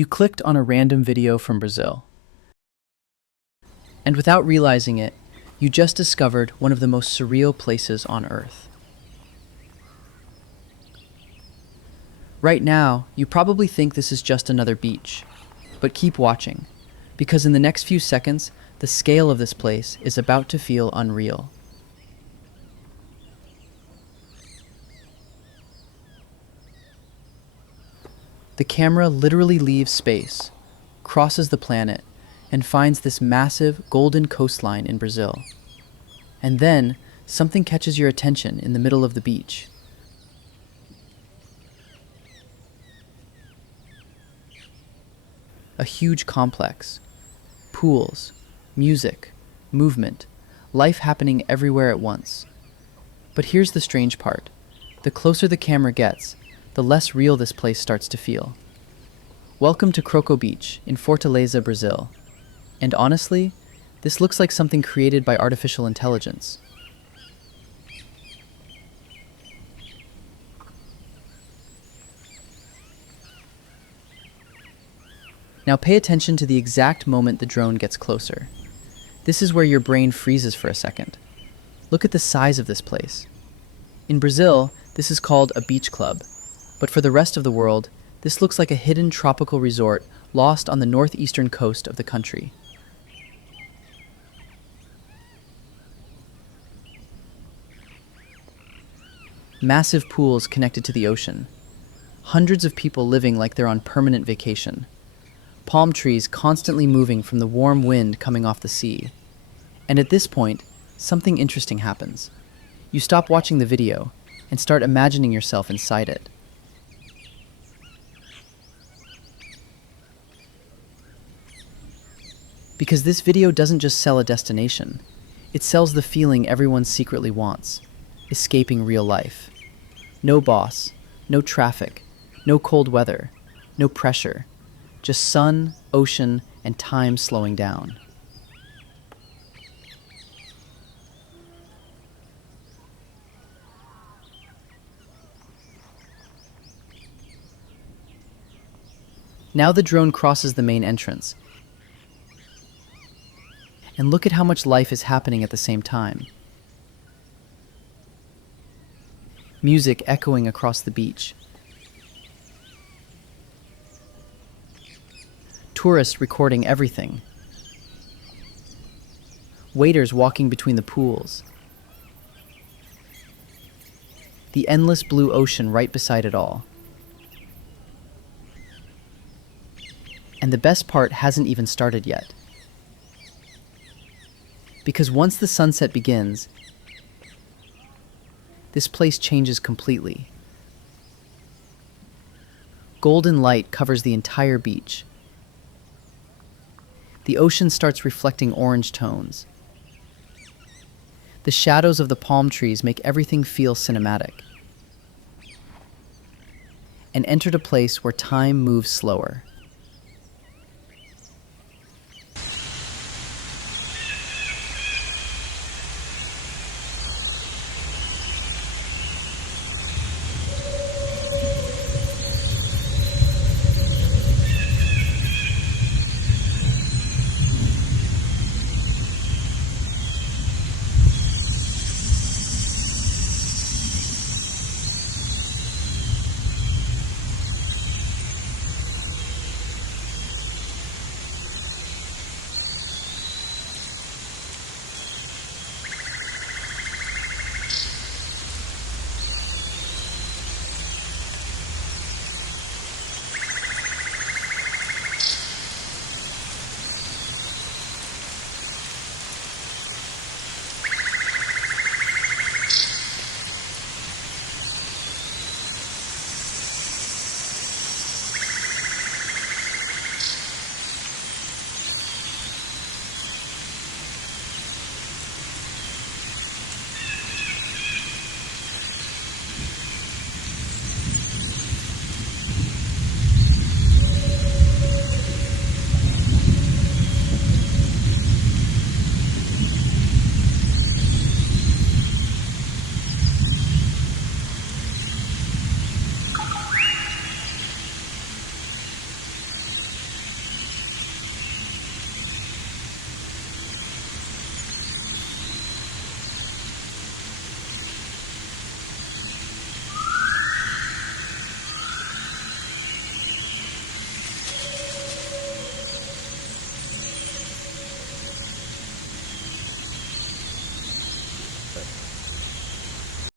You clicked on a random video from Brazil. And without realizing it, you just discovered one of the most surreal places on Earth. Right now, you probably think this is just another beach. But keep watching, because in the next few seconds, the scale of this place is about to feel unreal. The camera literally leaves space, crosses the planet, and finds this massive golden coastline in Brazil. And then, something catches your attention in the middle of the beach. A huge complex. Pools, music, movement, life happening everywhere at once. But here's the strange part. The closer the camera gets, the less real this place starts to feel. Welcome to Croco Beach in Fortaleza, Brazil. And honestly, this looks like something created by artificial intelligence. Now pay attention to the exact moment the drone gets closer. This is where your brain freezes for a second. Look at the size of this place. In Brazil, this is called a beach club. But for the rest of the world, this looks like a hidden tropical resort lost on the northeastern coast of the country. Massive pools connected to the ocean. Hundreds of people living like they're on permanent vacation. Palm trees constantly moving from the warm wind coming off the sea. And at this point, something interesting happens. You stop watching the video and start imagining yourself inside it. Because this video doesn't just sell a destination, it sells the feeling everyone secretly wants, escaping real life. No boss, no traffic, no cold weather, no pressure, just sun, ocean, and time slowing down. Now the drone crosses the main entrance. And look at how much life is happening at the same time. Music echoing across the beach. Tourists recording everything. Waiters walking between the pools. The endless blue ocean right beside it all. And the best part hasn't even started yet. Because once the sunset begins, this place changes completely. Golden light covers the entire beach. The ocean starts reflecting orange tones. The shadows of the palm trees make everything feel cinematic. And entered a place where time moves slower.